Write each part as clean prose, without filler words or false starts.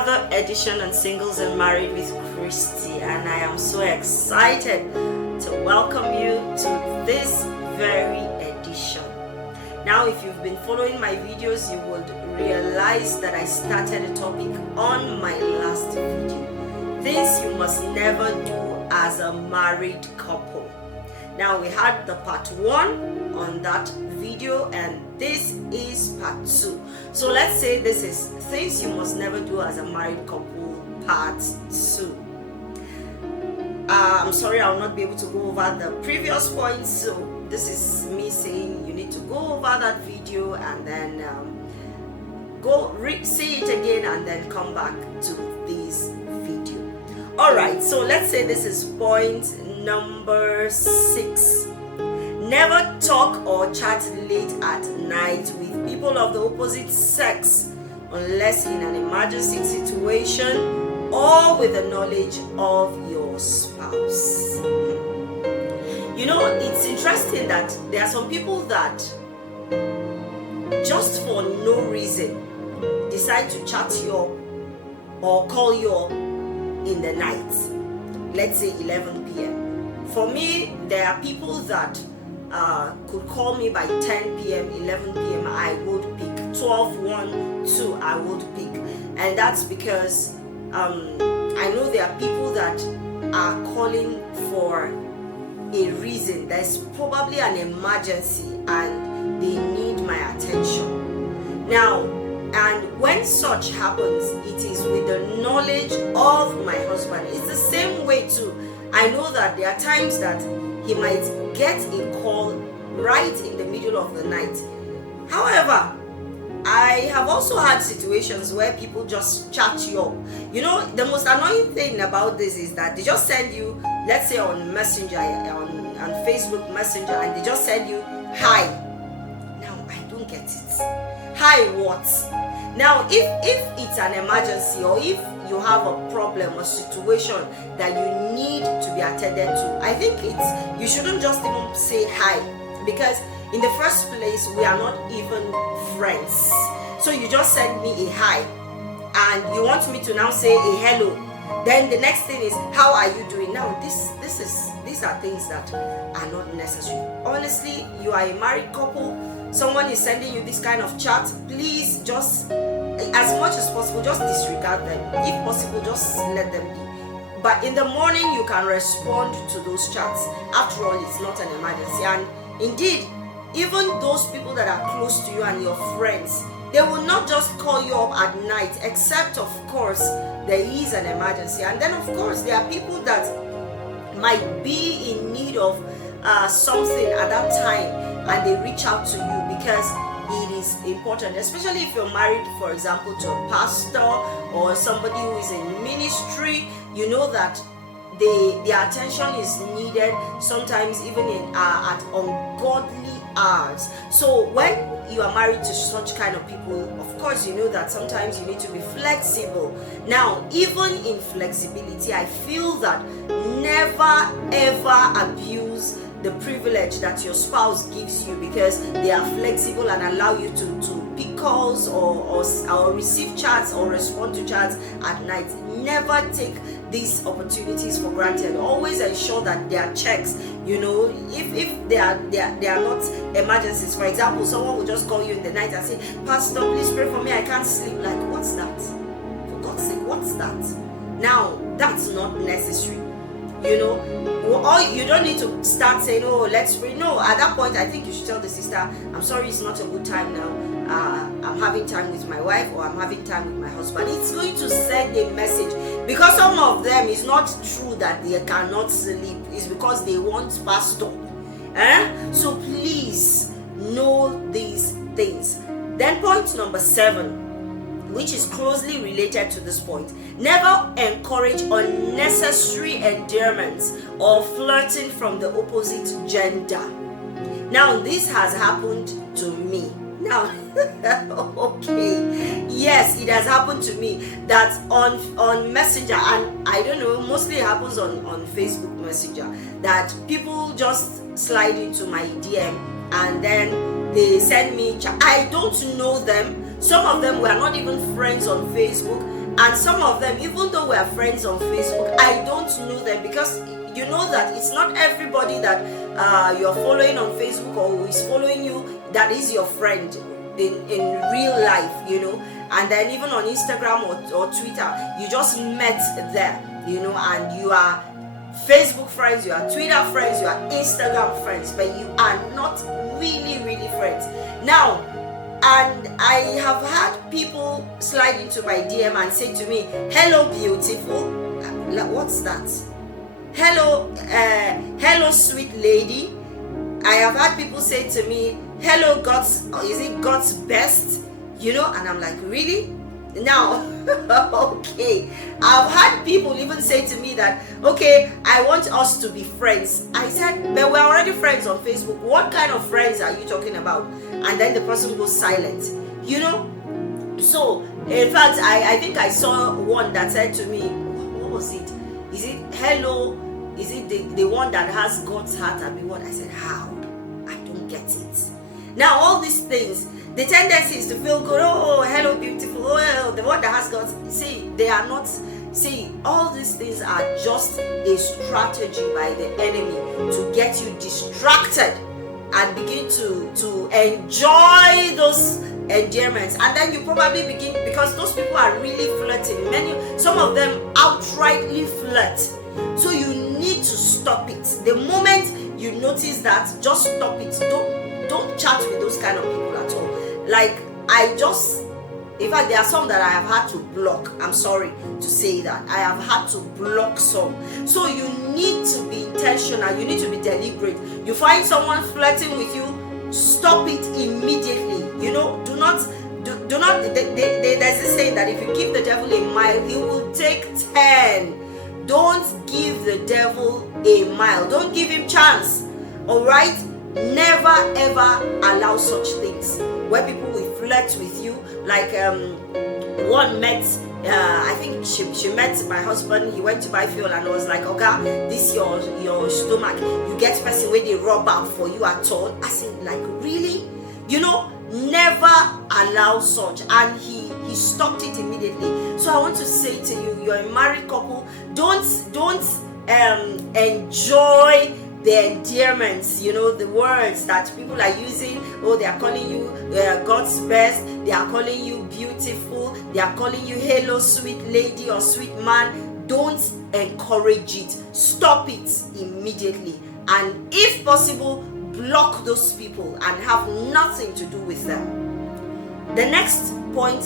another edition on Singles and Married with Christi, and I am so excited to welcome you to this very edition. Now, if you've been following my videos, you would realize that I started a topic on my last video. Things you must never do as a married couple. Now, we had the part 1 on that video, and this is part 2. So let's say this is things you must never do as a married couple, part 2. I'm sorry, I will not be able to go over the previous points, so this is me saying you need to go over that video and then see it again and then come back to this video. Alright, so let's say this is point number 6. Never talk or chat late at night with people of the opposite sex unless in an emergency situation or with the knowledge of your spouse. You know, it's interesting that there are some people that just for no reason decide to chat you up or call you up in the night, let's say 11 p.m. For me, there are people that could call me by 10 p.m., 11 p.m. I would pick. 12, 1, 2, I would pick. And that's because I know there are people that are calling for a reason. There's probably an emergency and they need my attention. Now, and when such happens, it is with the knowledge of my husband. It's the same way too. I know that there are times that he might get a call right in the middle of the night. However, I have also had situations where people just chat you up. You know, the most annoying thing about this is that they just send you, let's say on Messenger, on Facebook Messenger, and they just send you, hi. Now, I don't get it. Hi what? Now, if it's an emergency or if you have a problem or situation that you need to be attended to, I think you shouldn't just even say hi, because in the first place we are not even friends. So you just send me a hi and you want me to now say a hello. Then the next thing is, how are you doing? Now these are things that are not necessary. Honestly, you are a married couple, someone is sending you this kind of chat, please just, as much as possible, just disregard them. If possible, just let them be. But in the morning, you can respond to those chats. After all, it's not an emergency. And indeed, even those people that are close to you and your friends, they will not just call you up at night, except, of course, there is an emergency. And then, of course, there are people that might be in need of something at that time, and they reach out to you because it is important, especially if you're married, for example, to a pastor or somebody who is in ministry. You know that their attention is needed sometimes even at ungodly hours. So when you are married to such kind of people, of course you know that sometimes you need to be flexible. Now, even in flexibility, I feel that never ever abuse the privilege that your spouse gives you because they are flexible and allow you to pick calls or receive chats or respond to chats at night. Never take these opportunities for granted. Always ensure that there are checks. You know, if they are not emergencies. For example, someone will just call you in the night and say, Pastor, please pray for me, I can't sleep. Like, what's that? For God's sake, what's that? Now, that's not necessary. You know, or you don't need to start saying, oh, let's pray. No, at that point, I think you should tell the sister, I'm sorry, it's not a good time now. I'm having time with my wife, or I'm having time with my husband. It's going to send a message, because some of them, it's not true that they cannot sleep. It's because they want pastor. So please know these things. Then point number 7, which is closely related to this point. Never encourage unnecessary endearments or flirting from the opposite gender. Now, this has happened to me. Now, okay, yes, it has happened to me that on Messenger, and I don't know, mostly it happens on Facebook Messenger, that people just slide into my DM and then they send me I don't know them. Some of them were not even friends on Facebook, And some of them, even though we're friends on Facebook, I don't know them, because you know that it's not everybody that you're following on Facebook or who is following you that is your friend in real life, you know. And then even on Instagram or Twitter, you just met there, you know, and you are Facebook friends, you are Twitter friends, you are Instagram friends, but you are not really friends. Now, and I have had people slide into my DM and say to me, hello beautiful. What's that? Hello sweet lady. I have had people say to me, hello God's, is it God's best? You know, and I'm like, really? Now, okay, I've had people even say to me that, okay, I want us to be friends. I said, but we're already friends on Facebook. What kind of friends are you talking about? And then the person goes silent, you know. So in fact, I think I saw one that said to me, what was it? Is it hello? Is it the one that has God's heart? I mean, what? I said, how? I don't get it. Now all these things, the tendency is to feel good. Oh, hello beautiful. Oh, the one that has God's. See, they are not. See, all these things are just a strategy by the enemy to get you distracted and begin to enjoy those endearments. And then you probably begin, because those people are really flirting. Some of them outrightly flirt. So you need to stop it. The moment you notice that, just stop it. Don't chat with those kind of people at all. Like, in fact, there are some that I have had to block. I'm sorry to say that. I have had to block some. So you need to be intentional. You need to be deliberate. You find someone flirting with you, stop it immediately. You know, do not. There's this saying that if you give the devil a mile, he will take 10. Don't give the devil a mile. Don't give him chance. All right? Never ever allow such things where people will flirt with you. Like one met, I think she met my husband. He went to buy fuel and was like, okay, this your stomach. You get person where they rub out for you at all. I said, like, really? You know, never allow such. And he stopped it immediately. So I want to say to you, you're a married couple, don't enjoy the endearments, you know, the words that people are using. Oh, they are calling you God's best. They are calling you beautiful. They are calling you hello sweet lady or sweet man. Don't encourage it. Stop it immediately. And if possible, block those people and have nothing to do with them. The next point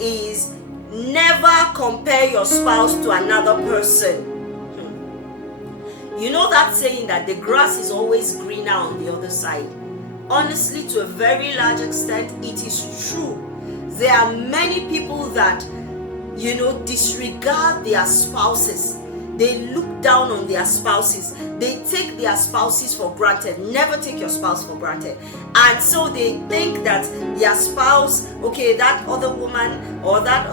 is never compare your spouse to another person. You know that saying that the grass is always greener on the other side. Honestly, to a very large extent, it is true. There are many people that, you know, disregard their spouses. They look down on their spouses. They take their spouses for granted. Never take your spouse for granted. And so they think that their spouse, okay, that other woman or that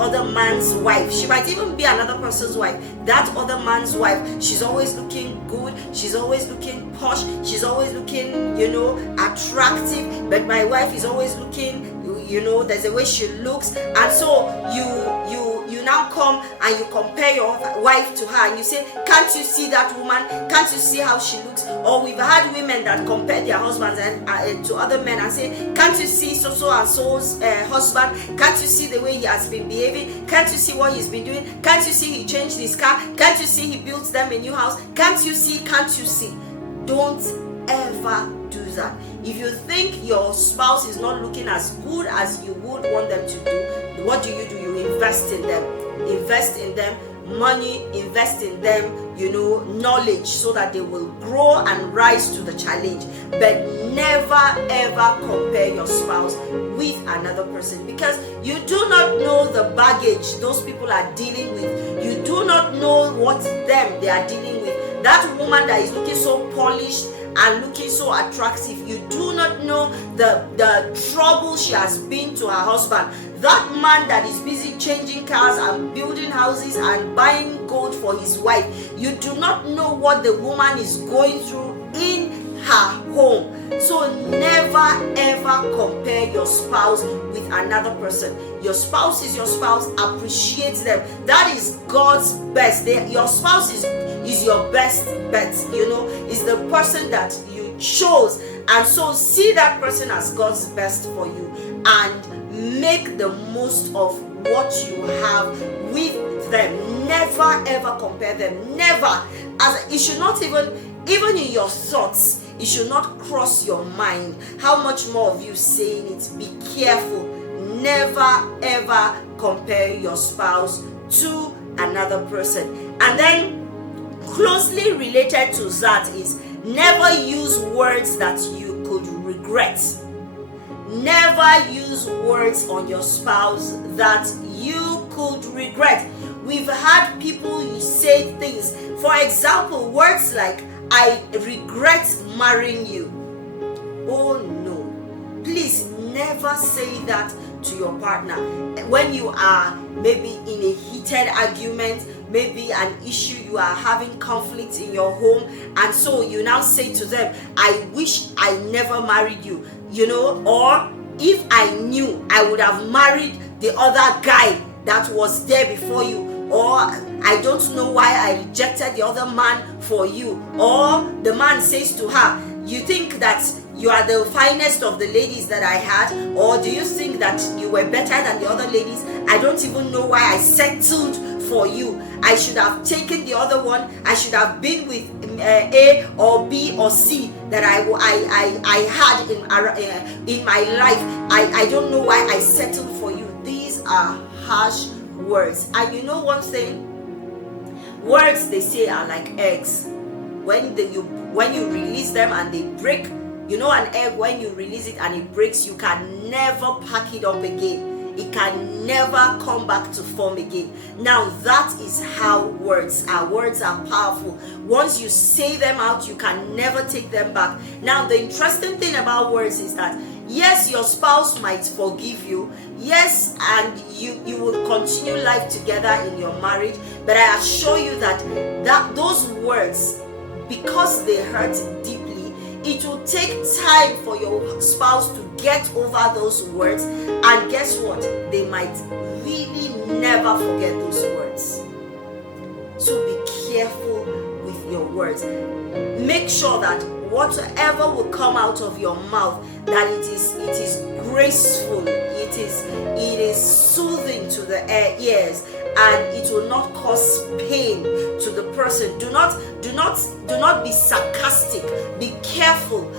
other man's wife, she might even be another person's wife. That other man's wife, she's always looking good. She's always looking posh. She's always looking, you know, attractive. But my wife is always looking, you know, there's a way she looks. And so you now come and you compare your wife to her and you say, can't you see that woman? Can't you see how she looks? Or we've had women that compare their husbands to other men and say, can't you see so and so's husband? Can't you see the way he has been behaving? Can't you see what he's been doing? Can't you see he changed his car? Can't you see he built them a new house? Can't you see? Don't ever do that. If you think your spouse is not looking as good as you would want them to do, what do? You invest in them. Invest in them money, invest in them, you know, knowledge, so that they will grow and rise to the challenge. But never ever compare your spouse with another person, because you do not know the baggage those people are dealing with. You do not know what they are dealing with. That woman that is looking so polished and looking so attractive, you do not know the trouble she has been to her husband. That man that is busy changing cars and building houses and buying gold for his wife, you do not know what the woman is going through in her home. So never ever compare your spouse with another person. Your spouse is your spouse. Appreciate them. That is God's best. Your spouse is your best bet. Is the person that you chose, and so see that person as God's best for you, and make the most of what you have with them. Never ever compare them. Never. As it should not even in your thoughts, it should not cross your mind. How much more of you saying it? Be careful. Never ever compare your spouse to another person. And then closely related to that is never use words that you could regret. Never use words on your spouse that you could regret. We've had people say things, for example, words like, I regret marrying you. Oh no. Please never say that to your partner. When you are maybe in a heated argument, maybe an issue, you are having conflict in your home, and so you now say to them, I wish I never married you, or if I knew, I would have married the other guy that was there before you, or I don't know why I rejected the other man for you. Or the man says to her, you think that you are the finest of the ladies that I had, or do you think that you were better than the other ladies? I don't even know why I settled for you. I should have taken the other one. I should have been with A or B or C that I had in my life. I don't know why I settled for you. These are harsh words. And you know one thing, words, they say, are like eggs. When you release them and they break, an egg, when you release it and it breaks, you can never pack it up again. It can never come back to form again. Now that is how words are. Words are powerful. Once you say them out, you can never take them back. Now the interesting thing about words is that yes, your spouse might forgive you. Yes, and you will continue life together in your marriage. But I assure you that those words, because they hurt deeply, it will take time for your spouse to get over those words. And guess what? They might really never forget those words. So be careful with your words. Make sure that whatever will come out of your mouth, that it is graceful, it is soothing to the ears, and it will not cause pain to the person. Do not be sarcastic. Be careful.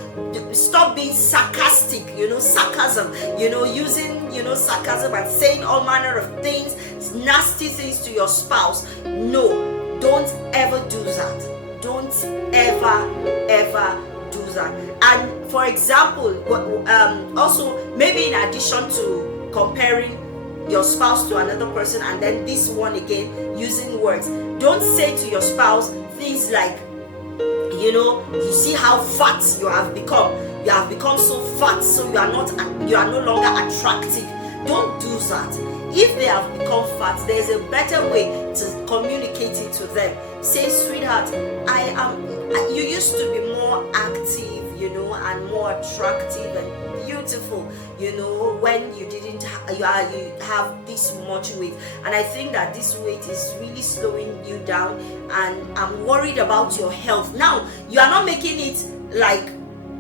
Stop being sarcastic. Sarcasm. Using sarcasm and saying all manner of things, nasty things to your spouse. No, don't ever do that. Don't ever do that. And for example, also maybe in addition to comparing your spouse to another person, and then this one again, using words, don't say to your spouse things like, you see how fat you have become. You have become so fat, so you are no longer attractive. Don't do that. If they have become fat, there's a better way to communicate it to them. Say, sweetheart, you used to be more active, and more attractive and beautiful, when you didn't you have this much weight, and I think that this weight is really slowing you down, and I'm worried about your health. Now you are not making it like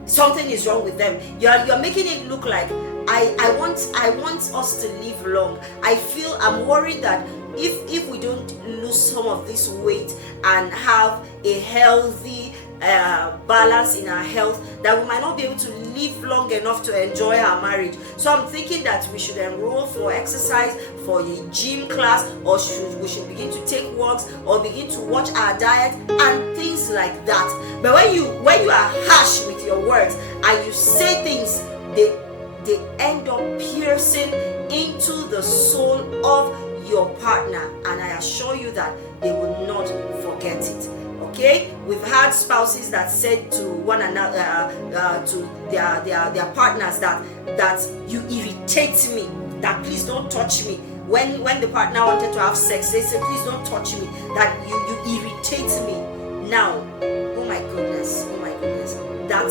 something is wrong with them. You're making it look like I want us to live long. I'm worried that if we don't lose some of this weight and have a healthy balance in our health, that we might not be able to live long enough to enjoy our marriage. So I'm thinking that we should enroll for exercise, for a gym class, or we should begin to take walks, or begin to watch our diet and things like that. But when you are harsh with your words and you say things, they end up piercing into the soul of your partner, and I assure you that they will not forget it. Okay, we've had spouses that said to one another, to their partners, that you irritate me, that please don't touch me. When the partner wanted to have sex, they said, please don't touch me, that you irritate me. Now, oh my goodness, that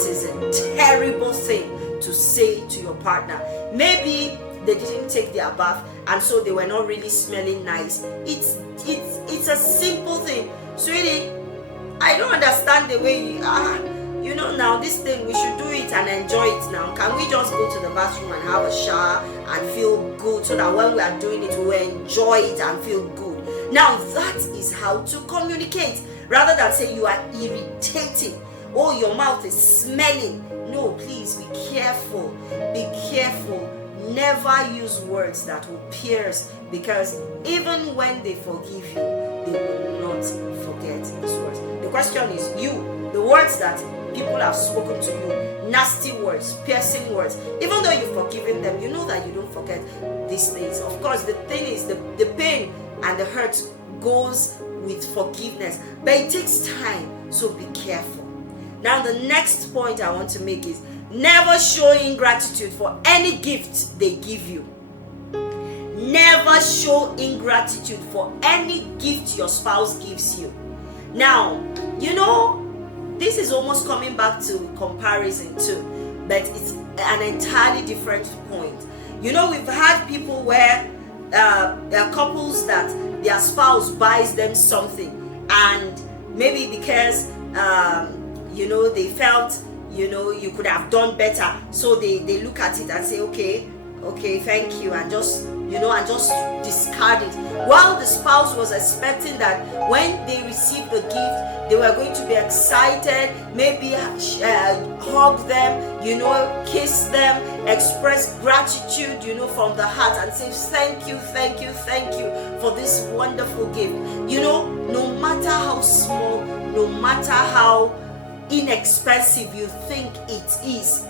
say to your partner. Maybe they didn't take their bath and so they were not really smelling nice. It's a simple thing. Sweetie, I don't understand the way you know, now this thing, we should do it and enjoy it now. Can we just go to the bathroom and have a shower and feel good, so that when we are doing it, we enjoy it and feel good? Now that is how to communicate, rather than say you are irritating, oh, your mouth is smelling. No, please be careful. Be careful. Never use words that will pierce, because even when they forgive you, they will not forget these words. The question is, the words that people have spoken to you, nasty words, piercing words, even though you've forgiven them, you know that you don't forget these things. Of course, the thing is, the pain and the hurt goes with forgiveness, but it takes time, so be careful. Now, the next point I want to make is, never show ingratitude for any gift they give you. Never show ingratitude for any gift your spouse gives you. Now, you know, this is almost coming back to comparison too, but it's an entirely different point. You know, we've had people where there are couples that their spouse buys them something, and maybe because you know, they felt, you know, you could have done better, so they look at it and say, okay, thank you, and just, you know, and just discard it, while the spouse was expecting that when they received the gift, they were going to be excited, maybe hug them, you know, kiss them, express gratitude, you know, from the heart, and say thank you for this wonderful gift. You know, no matter how small, no matter how inexpensive you think it is,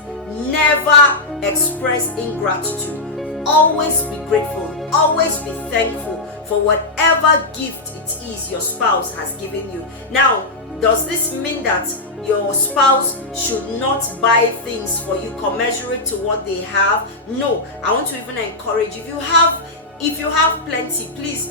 never express ingratitude. Always be grateful, always be thankful for whatever gift it is your spouse has given you. Now, does this mean that your spouse should not buy things for you commensurate to what they have? No, I want to even encourage, if you have plenty, please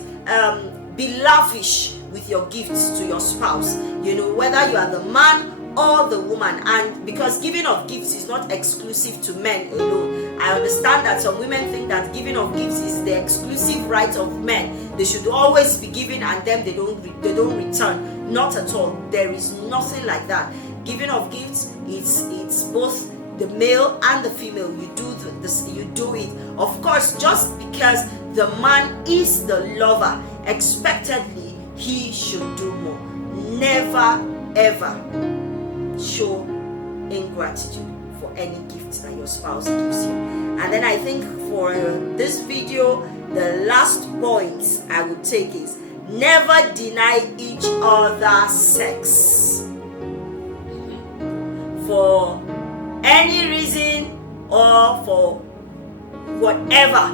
be lavish with your gifts to your spouse. You know, whether you are the man or the woman, and because giving of gifts is not exclusive to men alone. I understand that some women think that giving of gifts is the exclusive right of men. They should always be giving and then they don't return. Not at all. There is nothing like that. Giving of gifts, it's both the male and the female. You do it. Of course, just because the man is the lover, expectedly he should do more. Never ever show ingratitude for any gift that your spouse gives you. And then I think for this video, the last point I would take is, never deny each other sex for any reason or for whatever.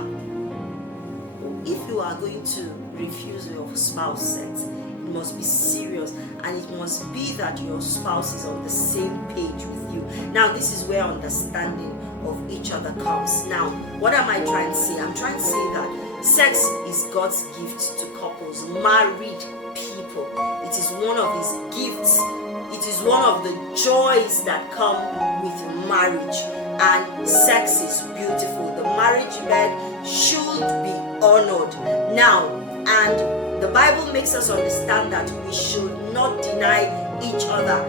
If you are going to refuse your spouse sex, it must be serious, and it must be that your spouse is on the same page with you. Now, this is where understanding of each other comes. Now, what am I trying to say? I'm trying to say that sex is God's gift to couples, married people. It is one of his gifts. It is one of the joys that come with marriage, and sex is beautiful. The marriage bed should be honored. Now, and the Bible makes us understand that we should not deny each other.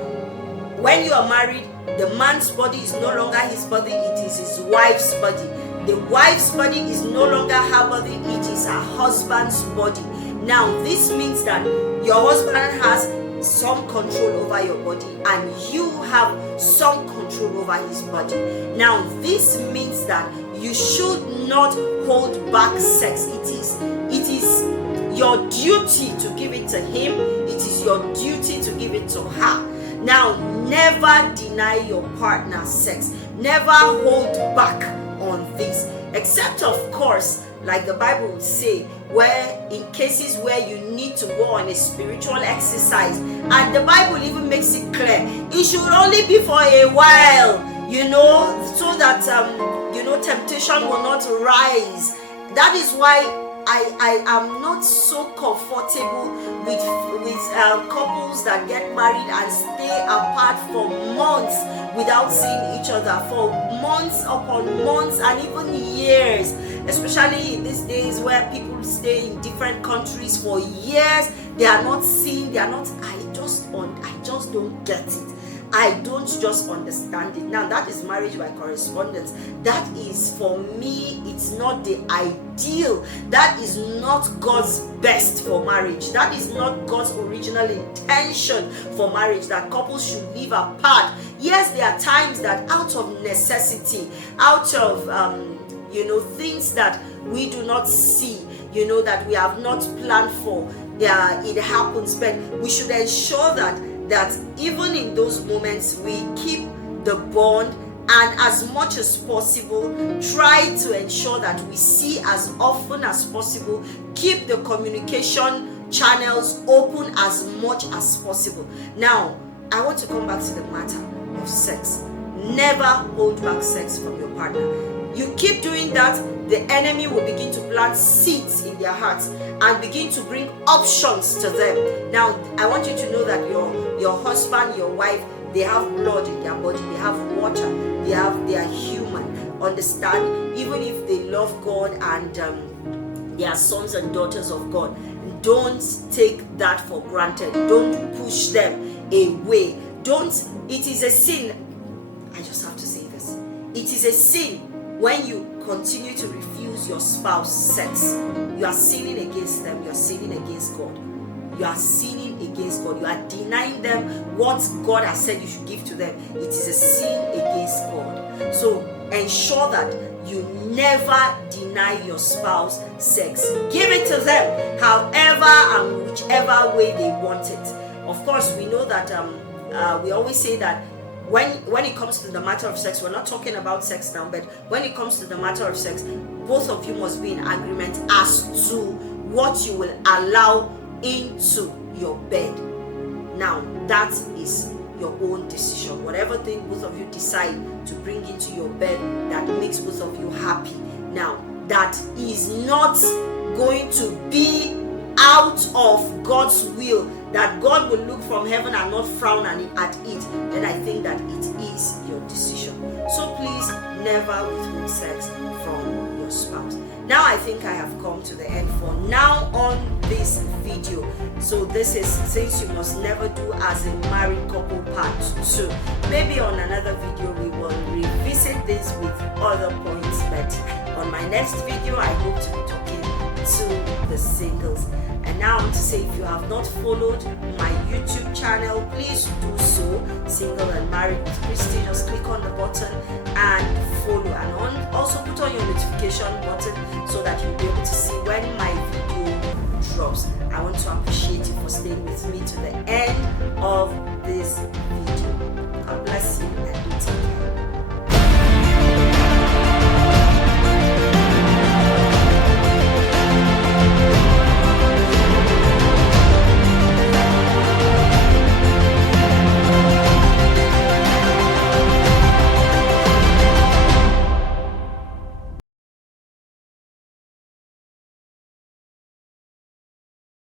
When you are married, the man's body is no longer his body, it is his wife's body. The wife's body is no longer her body, it is her husband's body. Now, this means that your husband has some control over your body, and you have some control over his body. Now, this means that you should not hold back sex. It is your duty to give it to him. It is your duty to give it to her. Now, never deny your partner sex. Never hold back on this, except of course, like the Bible would say, where in cases where you need to go on a spiritual exercise, and the Bible even makes it clear, it should only be for a while, you know, so that temptation will not rise. That is why I am not so comfortable with couples that get married and stay apart for months without seeing each other, for months upon months and even years, especially in these days where people stay in different countries for years. They are not seen, they are not, I just don't get it. I don't just understand it. Now, that is marriage by correspondence. That is, for me, it's not the ideal. That is not God's best for marriage. That is not God's original intention for marriage, that couples should live apart. Yes, there are times that out of necessity, out of things that we do not see, that we have not planned for, it happens. But we should ensure that even in those moments we keep the bond, and as much as possible try to ensure that we see as often as possible, keep the communication channels open as much as possible. Now, I want to come back to the matter of sex. Never hold back sex from your partner. You keep doing that, the enemy will begin to plant seeds in their hearts and begin to bring options to them. Now, I want you to know that your husband, your wife, they have blood in their body, they have water, they are human. Understand? Even if they love God and they are sons and daughters of God, don't take that for granted. Don't push them away. It is a sin. I just have to say this. It is a sin when you continue to refuse your spouse sex. You are sinning against them. You are sinning against God. You are sinning against God. You are denying them what God has said you should give to them. It is a sin against God. So ensure that you never deny your spouse sex. Give it to them however and whichever way they want it. Of course, we know that we always say that when it comes to the matter of sex, we're not talking about sex now, but when it comes to the matter of sex, both of you must be in agreement as to what you will allow into your bed. Now, that is your own decision. Whatever thing both of you decide to bring into your bed that makes both of you happy. Now, that is not going to be out of God's will, that God will look from heaven and not frown at it, then I think that it is your decision. So please never withhold sex from your spouse. Now I think I have come to the end for now on this video. So this is Things You Must Never Do as a Married Couple Part 2. Maybe on another video we will revisit this with other points, but on my next video I hope to be talking to the singles. And now I want to say, if you have not followed my YouTube channel, please do so. Single and Married with Christi. Just click on the button and follow, and also put on your notification button so that you'll be able to see when my video drops. I want to appreciate you for staying with me to the end of this